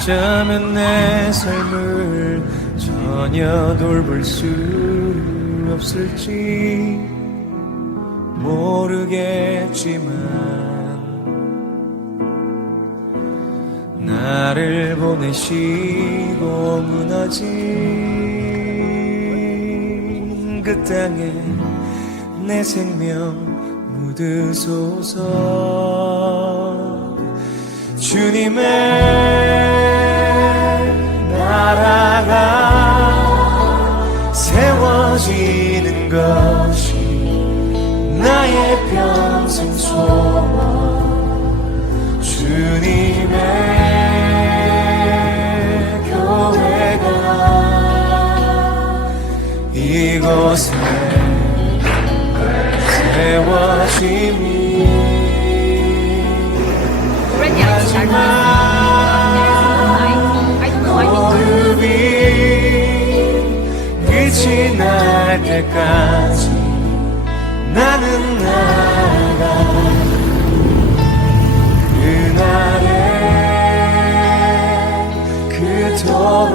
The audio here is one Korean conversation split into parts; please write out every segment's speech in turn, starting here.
어쩌면 내 삶을 전혀 돌볼 수 없을지 모르겠지만 나를 보내시고 무너진 그 땅에 내 생명 묻으소서. 주님의 세워지는 것이 나의 평생 소원 주님의 교회가 이곳에 세워짐이 started. 끝이 날 때까지 나는 나가 그날에 그토록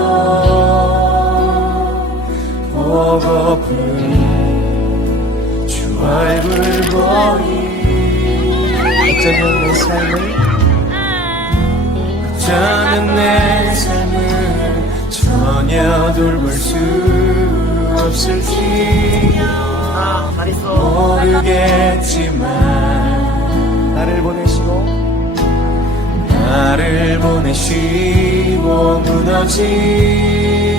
보고픈 주 얼굴 보니 어쩌면 내 삶을 어쩌면 내 삶을 전혀 돌볼 수 없을지 아. 모르겠지만 나를 보내시고 나를 보내시고 무너진